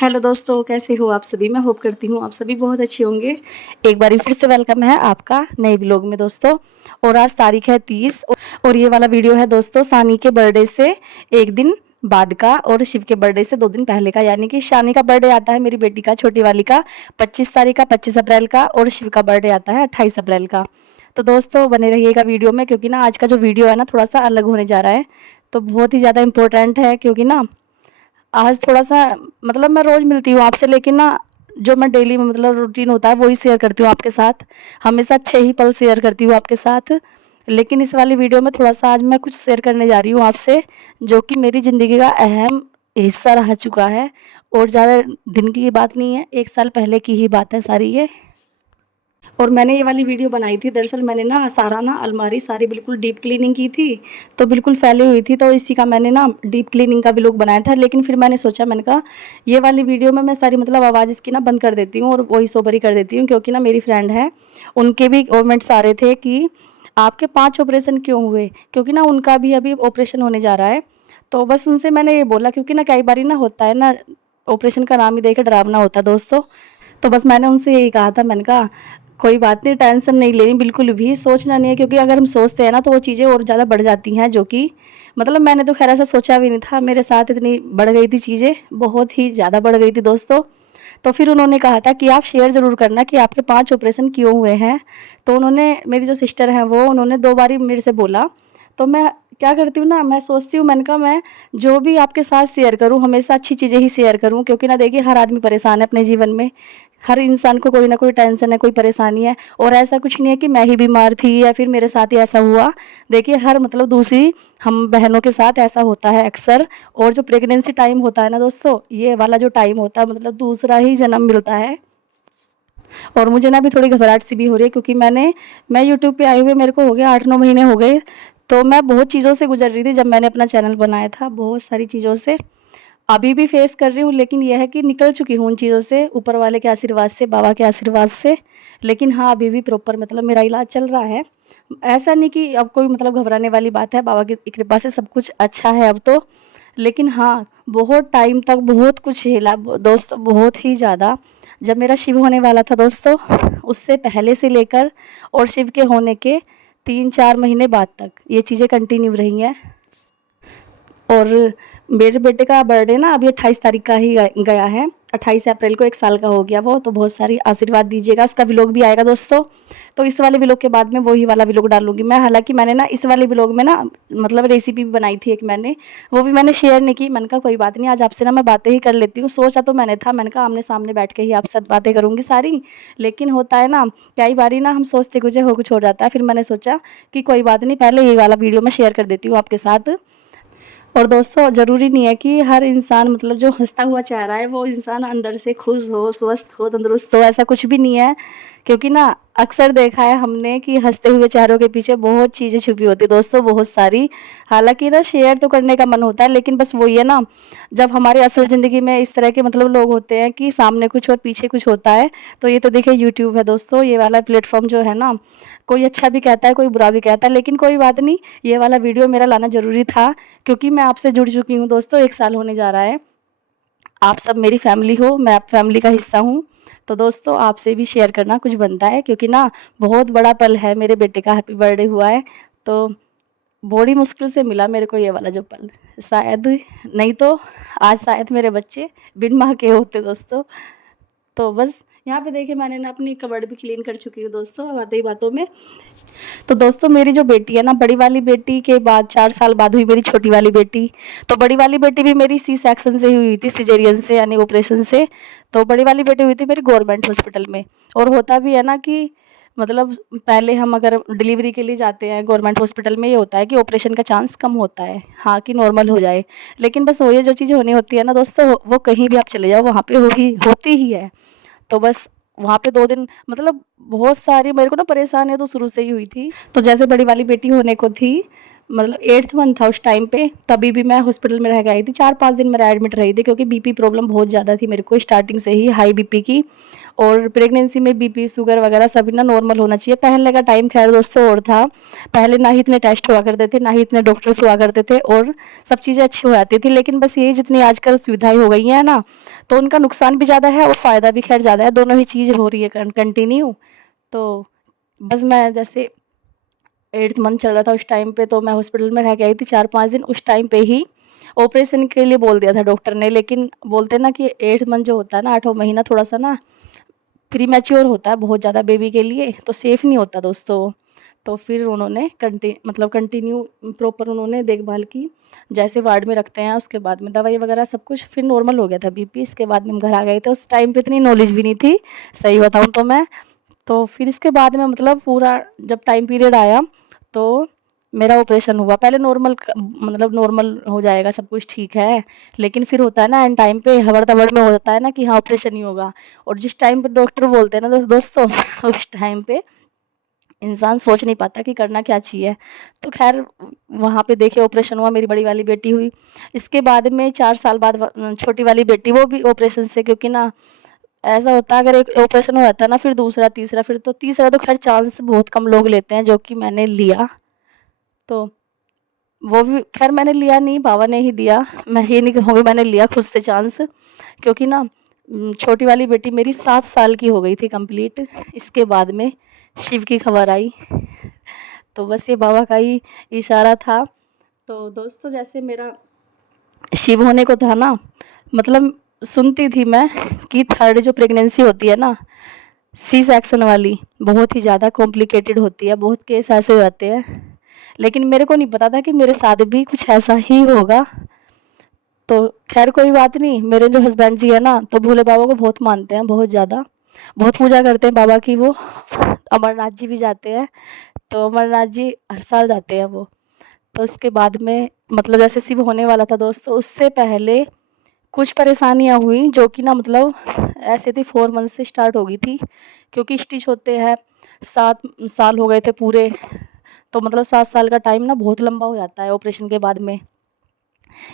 Hello दोस्तों, कैसे हो आप सभी। मैं होप करती हूँ आप सभी बहुत अच्छे होंगे। एक बार फिर से वेलकम है आपका नए ब्लॉग में दोस्तों। और आज तारीख है 30 और ये वाला वीडियो है दोस्तों सानी के बर्थडे से एक दिन बाद का और शिव के बर्थडे से 2 दिन पहले का। यानी कि शानी का बर्थडे आता है मेरी बेटी का, छोटी वाली का 25 तारीख का, 25 अप्रैल का, और शिव का बर्थडे आता है 28 अप्रैल का। तो दोस्तों बने रहिएगा वीडियो में, क्योंकि ना आज का जो वीडियो है ना थोड़ा सा अलग होने जा रहा है। तो बहुत ही ज़्यादा इम्पोर्टेंट है, क्योंकि ना आज थोड़ा सा मतलब मैं रोज़ मिलती हूँ आपसे, लेकिन ना जो मैं डेली में मतलब रूटीन होता है वही शेयर करती हूँ आपके साथ। हमेशा अच्छे ही पल शेयर करती हूँ आपके साथ। लेकिन इस वाली वीडियो में थोड़ा सा आज मैं कुछ शेयर करने जा रही हूँ आपसे, जो कि मेरी ज़िंदगी का अहम हिस्सा रह चुका है। और ज़्यादा दिन की बात नहीं है, 1 साल पहले की ही बात है सारी ये। और मैंने ये वाली वीडियो बनाई थी, दरअसल मैंने ना सारा ना अलमारी सारी बिल्कुल डीप क्लीनिंग की थी, तो बिल्कुल फैली हुई थी, तो इसी का मैंने ना डीप क्लीनिंग का भी लुक बनाया था। लेकिन फिर मैंने सोचा, मैंने कहा ये वाली वीडियो में मैं सारी मतलब आवाज़ इसकी ना बंद कर देती हूँ और वॉइस ओवर ही कर देती हूँ, क्योंकि ना मेरी फ्रेंड है, उनके भी कमेंट्स आ रहे थे कि आपके 5 ऑपरेशन क्यों हुए, क्योंकि ना उनका भी अभी ऑपरेशन होने जा रहा है। तो बस उनसे मैंने ये बोला, क्योंकि ना कई बार ना होता है ना, ऑपरेशन का नाम ही देकर डरावना होता है दोस्तों। तो बस मैंने उनसे यही कहा था, मैंने कहा कोई बात नहीं, टेंशन नहीं लेनी, बिल्कुल भी सोचना नहीं है, क्योंकि अगर हम सोचते हैं ना तो वो चीज़ें और ज़्यादा बढ़ जाती हैं। जो कि मतलब मैंने तो खैर ऐसा सोचा भी नहीं था, मेरे साथ इतनी बढ़ गई थी चीज़ें, बहुत ही ज़्यादा बढ़ गई थी दोस्तों। तो फिर उन्होंने कहा था कि आप शेयर ज़रूर करना कि आपके 5 ऑपरेशन क्यों हुए हैं। तो उन्होंने, मेरी जो सिस्टर हैं वो, उन्होंने 2 बारी मेरे से बोला। तो मैं क्या करती हूँ ना, मैं सोचती हूँ, मैंने कहा मैं जो भी आपके साथ शेयर करूँ हमेशा अच्छी चीज़ें ही शेयर करूँ, क्योंकि ना देखिए हर आदमी परेशान है अपने जीवन में। हर इंसान को कोई ना कोई टेंशन है, कोई परेशानी है। और ऐसा कुछ नहीं है कि मैं ही बीमार थी या फिर मेरे साथ ही ऐसा हुआ। देखिए हर मतलब दूसरी हम बहनों के साथ ऐसा होता है अक्सर। और जो प्रेगनेंसी टाइम होता है ना दोस्तों, ये वाला जो टाइम होता है मतलब दूसरा ही जन्म मिलता है। और मुझे ना अभी थोड़ी घबराहट सी भी हो रही है, क्योंकि मैं यूट्यूब पे आई हुए मेरे को हो गया 8-9 महीने हो गए। तो मैं बहुत चीज़ों से गुजर रही थी जब मैंने अपना चैनल बनाया था, बहुत सारी चीज़ों से अभी भी फेस कर रही हूँ। लेकिन यह है कि निकल चुकी हूँ उन चीज़ों से, ऊपर वाले के आशीर्वाद से, बाबा के आशीर्वाद से। लेकिन हाँ, अभी भी प्रॉपर मतलब मेरा इलाज चल रहा है। ऐसा नहीं कि अब कोई मतलब घबराने वाली बात है, बाबा की कृपा से सब कुछ अच्छा है अब तो। लेकिन हाँ, बहुत टाइम तक बहुत कुछ झेला दोस्तों, बहुत ही ज़्यादा। जब मेरा शिव होने वाला था दोस्तों, उससे पहले से लेकर और शिव के होने के 3-4 महीने बाद तक ये चीज़ें कंटिन्यू रही हैं। और मेरे बेटे का बर्थडे ना अभी 28 तारीख का ही गया है, 28 अप्रैल को 1 साल का हो गया वो। तो बहुत सारी आशीर्वाद दीजिएगा, उसका व्लॉग भी आएगा दोस्तों। तो इस वाले व्लॉग के बाद में वही वाला व्लॉग डालूंगी मैं। हालांकि मैंने ना इस वाले व्लॉग में ना मतलब रेसिपी भी बनाई थी एक मैंने, वो भी मैंने शेयर नहीं की। मैंने कहा कोई बात नहीं, आज आपसे ना मैं बातें ही कर लेती हूँ। सोचा तो मैंने था, मैंने कहा आमने सामने बैठ के ही आप सब बातें करूँगी सारी। लेकिन होता है ना कई बारी ना हम सोचते कुछ हो जाता है। फिर मैंने सोचा कि कोई बात नहीं, पहले ये वाला वीडियो मैं शेयर कर देती हूँ आपके साथ। और दोस्तों ज़रूरी नहीं है कि हर इंसान मतलब जो हँसता हुआ चेहरा है वो इंसान अंदर से खुश हो, स्वस्थ हो, तंदुरुस्त हो, ऐसा कुछ भी नहीं है। क्योंकि ना अक्सर देखा है हमने कि हँसते हुए चेहरों के पीछे बहुत चीज़ें छुपी होती है दोस्तों, बहुत सारी। हालाँकि ना शेयर तो करने का मन होता है, लेकिन बस वही है ना, जब हमारी असल ज़िंदगी में इस तरह के मतलब लोग होते हैं कि सामने कुछ और पीछे कुछ होता है। तो ये तो देखिए यूट्यूब है दोस्तों, ये वाला प्लेटफ़ॉर्म जो है ना, कोई अच्छा भी कहता है, कोई बुरा भी कहता है, लेकिन कोई बात नहीं, ये वाला वीडियो मेरा लाना ज़रूरी था। क्योंकि मैं आपसे जुड़ चुकी हूँ दोस्तों, 1 साल होने जा रहा है। आप सब मेरी फैमिली हो, मैं आप फैमिली का हिस्सा हूँ। तो दोस्तों आपसे भी शेयर करना कुछ बनता है, क्योंकि ना बहुत बड़ा पल है, मेरे बेटे का हैप्पी बर्थडे हुआ है। तो बड़ी मुश्किल से मिला मेरे को ये वाला जो पल, शायद नहीं तो आज शायद मेरे बच्चे बिन माँ के होते दोस्तों। तो बस यहाँ पे देखिए मैंने ना अपनी कबर्ड भी क्लीन कर चुकी हूँ दोस्तों, बातें ही बातों में। तो दोस्तों मेरी जो बेटी है ना, बड़ी वाली बेटी के बाद 4 साल बाद हुई मेरी छोटी वाली बेटी। तो बड़ी वाली बेटी भी मेरी सी सेक्शन से ही हुई थी, सिजेरियन से यानी ऑपरेशन से। तो बड़ी वाली बेटी हुई थी मेरी गवर्नमेंट हॉस्पिटल में। और होता भी है ना कि मतलब पहले हम अगर डिलीवरी के लिए जाते हैं गवर्नमेंट हॉस्पिटल में, ये होता है कि ऑपरेशन का चांस कम होता है, हाँ कि नॉर्मल हो जाए। लेकिन बस वो ये जो चीज़ें होनी होती है ना दोस्तों, वो कहीं भी आप चले जाओ वहाँ पे होती ही है। तो बस वहाँ पे 2 दिन मतलब बहुत सारी मेरे को ना परेशानियाँ तो शुरू से ही हुई थी। तो जैसे बड़ी वाली बेटी होने को थी, मतलब 8th मंथ था उस टाइम पे, तभी भी मैं हॉस्पिटल में रह गई थी। 4-5 दिन मेरा एडमिट रही थी, क्योंकि बीपी प्रॉब्लम बहुत ज़्यादा थी मेरे को स्टार्टिंग से ही, हाई बीपी की। और प्रेगनेंसी में बीपी शुगर वगैरह सभी ना नॉर्मल होना चाहिए। पहले का टाइम खैर दोस्तों और था, पहले ना ही इतने टेस्ट हुआ करते थे, ना ही इतने डॉक्टर्स हुआ करते थे, और सब चीज़ें अच्छी हो जाती थी। लेकिन बस ये जितनी आजकल सुविधाएं हो गई हैं ना, तो उनका नुकसान भी ज़्यादा है और फ़ायदा भी खैर ज़्यादा है, दोनों ही चीज़ हो रही है कंटिन्यू। तो बस मैं जैसे 8th मंथ चल रहा था उस टाइम पे, तो मैं हॉस्पिटल में रह के आई थी 4-5 दिन। उस टाइम पे ही ऑपरेशन के लिए बोल दिया था डॉक्टर ने, लेकिन बोलते ना कि 8th मंथ जो होता है ना, 8वां महीना थोड़ा सा ना प्री मैच्योर होता है बहुत ज़्यादा बेबी के लिए, तो सेफ़ नहीं होता दोस्तों। तो फिर उन्होंने कंटिन्यू प्रॉपर उन्होंने देखभाल की, जैसे वार्ड में रखते हैं, उसके बाद में दवाई वगैरह सब कुछ, फिर नॉर्मल हो गया था बीपी। इसके बाद में हम घर आ गए थे। उस टाइम पे इतनी नॉलेज भी नहीं थी, सही बताऊँ तो मैं। तो फिर इसके बाद में मतलब पूरा जब टाइम पीरियड आया, तो मेरा ऑपरेशन हुआ। पहले नॉर्मल हो जाएगा, सब कुछ ठीक है, लेकिन फिर होता है ना एंड टाइम पे हबड़-तबड़ में हो जाता है ना कि हाँ ऑपरेशन ही होगा। और जिस टाइम पे डॉक्टर बोलते हैं ना दोस्तों उस टाइम पे इंसान सोच नहीं पाता कि करना क्या चाहिए। तो ख़ैर वहाँ पे देखिए ऑपरेशन हुआ, मेरी बड़ी वाली बेटी हुई। इसके बाद में 4 साल बाद छोटी वाली बेटी, वो भी ऑपरेशन से, क्योंकि ना ऐसा होता है अगर एक ऑपरेशन हो जाता है ना, फिर दूसरा, तीसरा, फिर तो तीसरा तो ख़ैर चांस बहुत कम लोग लेते हैं, जो कि मैंने लिया। तो वो भी ख़ैर मैंने लिया नहीं, बाबा ने ही दिया। मैं ये नहीं कहूँगी मैंने लिया खुद से चांस, क्योंकि ना छोटी वाली बेटी मेरी 7 साल की हो गई थी कंप्लीट। इसके बाद में शिव की खबर आई, तो बस ये बाबा का ही इशारा था। तो दोस्तों जैसे मेरा शिव होने को था ना, मतलब सुनती थी मैं कि 3rd जो प्रेगनेंसी होती है ना, सी सेक्शन वाली, बहुत ही ज़्यादा कॉम्प्लिकेटेड होती है, बहुत केस ऐसे हो जाते हैं। लेकिन मेरे को नहीं पता था कि मेरे साथ भी कुछ ऐसा ही होगा। तो खैर कोई बात नहीं, मेरे जो हस्बैंड जी है ना, तो भोले बाबा को बहुत मानते हैं, बहुत ज़्यादा, बहुत पूजा करते हैं बाबा की वो। अमरनाथ जी भी जाते हैं, तो अमरनाथ जी हर साल जाते हैं वो। तो उसके बाद में मतलब जैसे शिव होने वाला था दोस्तों, उससे पहले कुछ परेशानियाँ हुई, जो कि ना मतलब ऐसे थी 4 मंथ से स्टार्ट हो गई थी, क्योंकि स्टिच होते हैं 7 साल हो गए थे पूरे। तो मतलब 7 साल का टाइम ना बहुत लंबा हो जाता है ऑपरेशन के बाद में।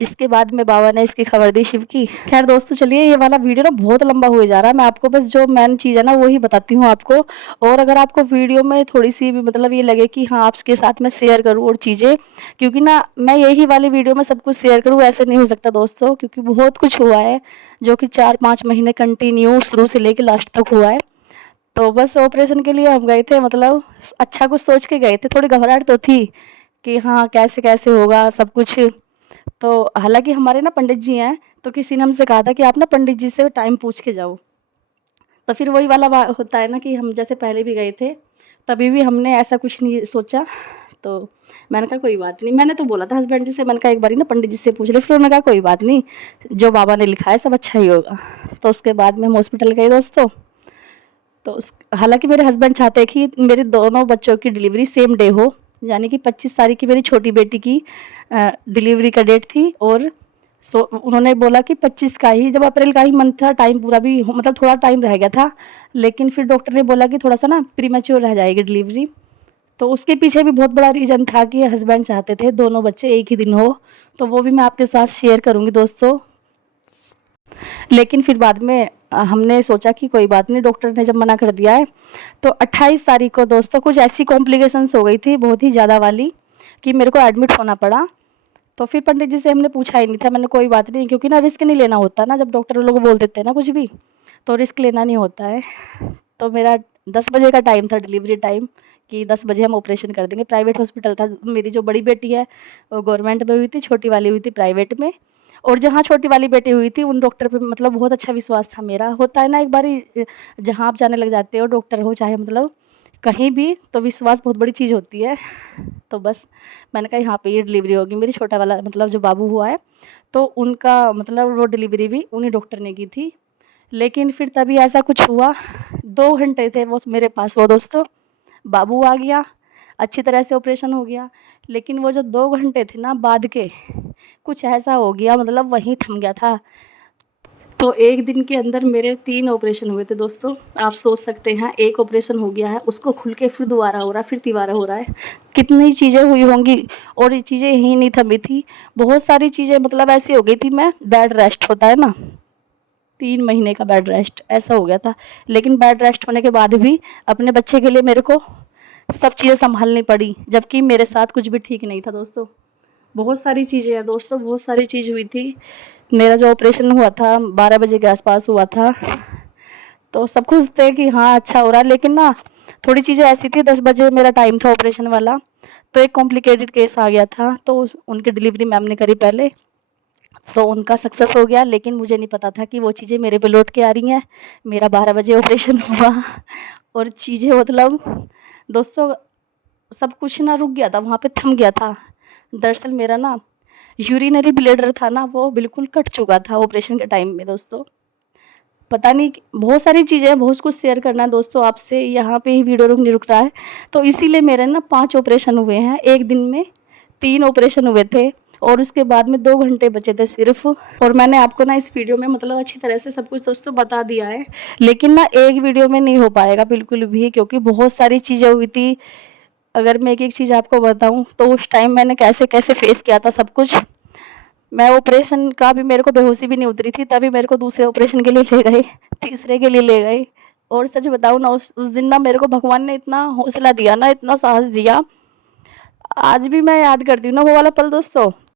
इसके बाद में बाबा ने इसकी खबर दी शिव की। खैर दोस्तों चलिए, ये वाला वीडियो ना बहुत लंबा हुए जा रहा है, मैं आपको बस जो मेन चीज़ है ना वही बताती हूँ आपको। और अगर आपको वीडियो में थोड़ी सी भी मतलब ये लगे कि हाँ आपके साथ मैं शेयर करूँ और चीज़ें, क्योंकि ना मैं यही वाली वीडियो में सब कुछ शेयर करूँ ऐसे नहीं हो सकता दोस्तों, क्योंकि बहुत कुछ हुआ है जो कि 4-5 महीने कंटिन्यू शुरू से लेकर लास्ट तक हुआ है। तो बस ऑपरेशन के लिए हम गए थे, मतलब अच्छा कुछ सोच के गए थे, थोड़ी घबराहट तो थी कि हाँ कैसे कैसे होगा सब कुछ। तो हालांकि हमारे ना पंडित जी हैं, तो किसी ने हमसे कहा था कि आप ना पंडित जी से टाइम पूछ के जाओ। तो फिर वही वाला होता है ना कि हम जैसे पहले भी गए थे, तभी भी हमने ऐसा कुछ नहीं सोचा। तो मैंने कहा कोई बात नहीं, मैंने तो बोला था हस्बैंड जी से, मैंने कहा एक बार ना पंडित जी से पूछ ले। फिर उन्होंने कहा कोई बात नहीं, जो बाबा ने लिखा है सब अच्छा ही होगा। तो उसके बाद में हम हॉस्पिटल गए दोस्तों। तो उस हालांकि मेरे हस्बैंड चाहते कि मेरे दोनों बच्चों की डिलीवरी सेम डे हो, यानी कि 25 तारीख की मेरी छोटी बेटी की डिलीवरी का डेट थी। और उन्होंने बोला कि 25 का ही, जब अप्रैल का ही मंथ था, टाइम पूरा भी मतलब थोड़ा टाइम रह गया था, लेकिन फिर डॉक्टर ने बोला कि थोड़ा सा ना प्रीमेच्योर रह जाएगी डिलीवरी। तो उसके पीछे भी बहुत बड़ा रीज़न था कि हस्बैंड चाहते थे दोनों बच्चे एक ही दिन हो, तो वो भी मैं आपके साथ शेयर करूँगी दोस्तों। लेकिन फिर बाद में हमने सोचा कि कोई बात नहीं, डॉक्टर ने जब मना कर दिया है। तो 28 तारीख को दोस्तों कुछ ऐसी कॉम्प्लिकेशंस हो गई थी बहुत ही ज़्यादा वाली, कि मेरे को एडमिट होना पड़ा। तो फिर पंडित जी से हमने पूछा ही नहीं था, मैंने कोई बात नहीं, क्योंकि ना रिस्क नहीं लेना होता ना, जब डॉक्टर लोग बोल देते हैं ना कुछ भी, तो रिस्क लेना नहीं होता है। तो मेरा 10 बजे का टाइम था डिलीवरी टाइम, कि 10 बजे हम ऑपरेशन कर देंगे। प्राइवेट हॉस्पिटल था, मेरी जो बड़ी बेटी है वो गवर्नमेंट में हुई थी, छोटी वाली हुई थी प्राइवेट में। और जहाँ छोटी वाली बेटी हुई थी उन डॉक्टर पे मतलब बहुत अच्छा विश्वास था मेरा। होता है ना एक बारी जहाँ आप जाने लग जाते हो, डॉक्टर हो चाहे मतलब कहीं भी, तो विश्वास बहुत बड़ी चीज़ होती है। तो बस मैंने कहा यहाँ पे ये डिलीवरी होगी। मेरी छोटा वाला मतलब जो बाबू हुआ है, तो उनका मतलब वो डिलीवरी भी उन्हीं डॉक्टर ने की थी। लेकिन फिर तभी ऐसा कुछ हुआ, 2 घंटे थे वो मेरे पास वो दोस्तों, बाबू आ गया, अच्छी तरह से ऑपरेशन हो गया। लेकिन वो जो 2 घंटे थे ना बाद के, कुछ ऐसा हो गया मतलब वहीं थम गया था। तो एक दिन के अंदर मेरे 3 ऑपरेशन हुए थे दोस्तों। आप सोच सकते हैं, एक ऑपरेशन हो गया है, उसको खुल के फिर दोबारा हो रहा है, फिर तिबारा हो रहा है। कितनी चीज़ें हुई होंगी और ये चीज़ें यहीं नहीं थमी थी। बहुत सारी चीज़ें मतलब ऐसी हो गई थी, मैं बेड रेस्ट होता है ना, 3 महीने का बेड रेस्ट ऐसा हो गया था। लेकिन बेड रेस्ट होने के बाद भी अपने बच्चे के लिए मेरे को सब चीज़ें सँभालनी पड़ी, जबकि मेरे साथ कुछ भी ठीक नहीं था दोस्तों। बहुत सारी चीज़ें हैं दोस्तों, बहुत सारी चीज़ हुई थी। मेरा जो ऑपरेशन हुआ था 12 बजे के आसपास हुआ था, तो सब खुश थे कि हाँ अच्छा हो रहा है। लेकिन ना थोड़ी चीज़ें ऐसी थी, 10 बजे मेरा टाइम था ऑपरेशन वाला, तो एक कॉम्प्लिकेटेड केस आ गया था। तो उनकी डिलीवरी मैम ने करी पहले, तो उनका सक्सेस हो गया। लेकिन मुझे नहीं पता था कि वो चीज़ें मेरे पे लौट के आ रही हैं। मेरा 12 बजे ऑपरेशन हुआ और चीज़ें मतलब दोस्तों सब कुछ ना रुक गया था, वहाँ पे थम गया था। दरअसल मेरा ना यूरिनरी ब्लैडर था ना, वो बिल्कुल कट चुका था ऑपरेशन के टाइम में दोस्तों। पता नहीं, बहुत सारी चीज़ें, बहुत कुछ शेयर करना है दोस्तों आपसे, यहाँ पे ही वीडियो नहीं रुक रहा है। तो इसीलिए मेरे ना 5 ऑपरेशन हुए हैं, एक दिन में 3 ऑपरेशन हुए थे और उसके बाद में 2 घंटे बचे थे सिर्फ। और मैंने आपको ना इस वीडियो में मतलब अच्छी तरह से सब कुछ दोस्तों बता दिया है, लेकिन ना एक वीडियो में नहीं हो पाएगा बिल्कुल भी, क्योंकि बहुत सारी चीज़ें हुई थी। अगर मैं एक-एक चीज़ आपको बताऊँ तो उस टाइम मैंने कैसे-कैसे फेस किया था सब कुछ। मैं ऑपरेशन का भी मेरे को बेहोशी भी नहीं उतरी थी, तभी मेरे को दूसरे ऑपरेशन के लिए ले गए, तीसरे के लिए ले गए। और सच बताऊँ ना, उस दिन ना मेरे को भगवान ने इतना हौसला दिया ना, इतना साहस दिया, आज भी मैं याद करती हूँ ना वो वाला पल दोस्तों।